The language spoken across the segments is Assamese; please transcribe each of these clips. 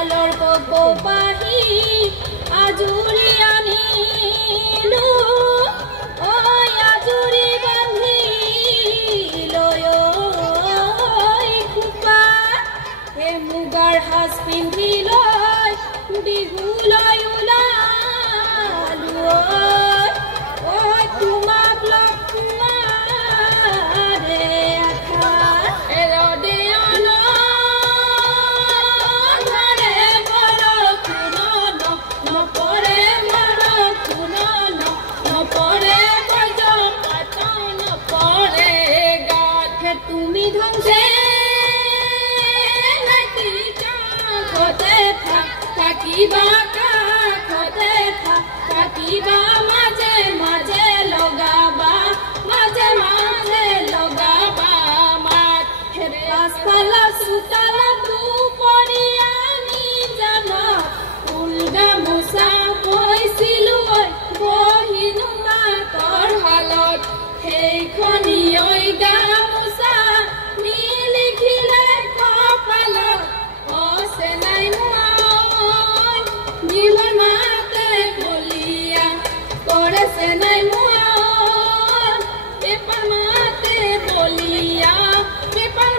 শালৰ কপাহি আজুৰি আনিলো ঐ আজুৰি বান্ধি লৈ খোপা হে মুগাৰ সাজ পিন্ধি লৈ বিহুলৈ ওলালো ঐ তোমাক লগ পোৱাৰে আশা এৰদে তুমি ধংসে নাতি কাষতে থাকিবা কাষতে থাকিবা মাজে মাজে লগাবা মাজে মাজে লগাবা মাত পাছফালা চোতালা দুপৰীয়া নিজানা ফুল গামোচা কৈছিলো বহিনো মাকৰ হালত সেইখনি গামোচা নিলিখিলে কপালত অছে নাই মই বিহুৰ মাতে বলিয়া কৰেছে নাই মই পেপাৰ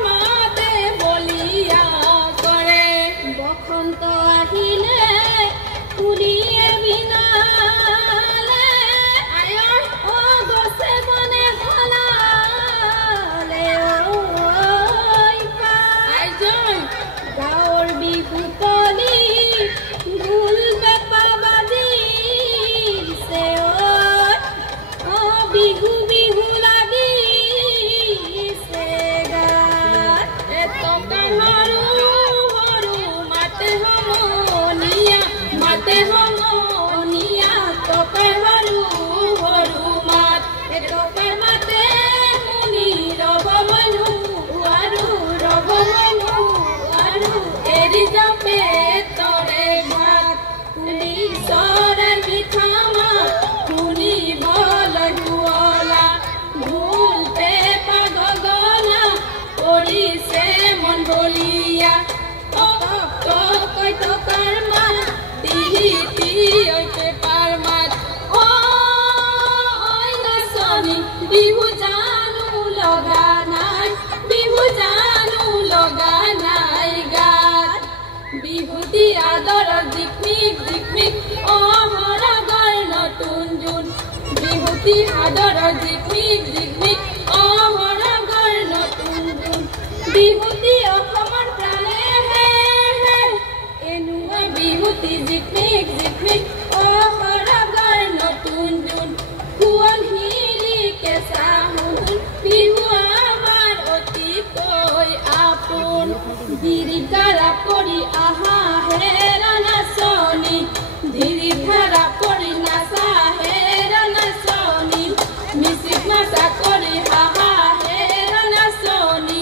মাতে বলিয়া কৰে বসন্ত আহিলে ফুলিয়ে বিনালে আয়ৰ গছে বনে গাঁৱৰ বিহু তলি ঢোল পেঁপা বাজিছে বিহু বিহু লাগিছে গাত এটকা সৰু সৰু মাতে সমনীয়া টকা সৰু সৰু মাত এটকাৰ মাতে শুনি ৰব মনু আৰু ৰব মনু এৰি যাবে তৰে ভাত পুলিচৰে মিঠা মাত শুনিবলৈ শুৱলা ঢোল পেঁপা গগনা কৰিছে মন বলিয়া টকাৰ মাত টিহি পেঁপাৰ মাত ঐ নাচনি বিহু জানো লগা নাই গাত বিহুতি আদৰৰ জিকমিক অহৰগৰ নতুন জোন বিহুতি আদৰৰ জিকমিক অহৰগৰ নতুন জোন বিহুতি অসমৰ প্ৰাণে এনেকুৱা বিহুতি জিকমিক অহৰগৰ নতুন জোন সোৱণশিৰি কেঁচা সোণ বিহু আমাৰ অতিকৈ আপোন ধীৰি ধাৰা কৰি আহা হেৰা নাচনি ধীৰি ধাৰা কৰি নাচা হেৰা নাচনি মিচিক নাচা কৰি হাহা হেৰা নাচনি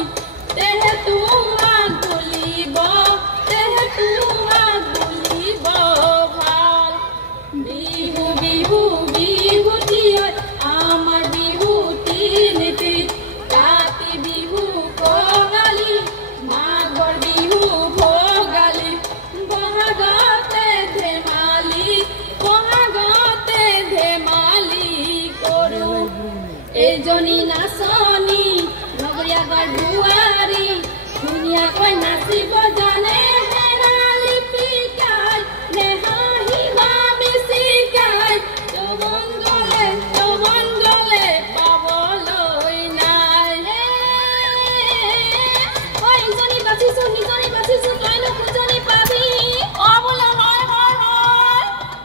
তেহে তোমাক বুলিব ভাল বিহু বিহু বিহুতিয়ত আমাৰ বিহু তিনিটিত কাতি বিহু কঙালী মাঘৰ বিহু ভোগালী বহাগতে ধেমালি কৰো এইজনী নাচনী নগৰীয়া বোৱাৰী ধুনীয়াকৈ নাচিব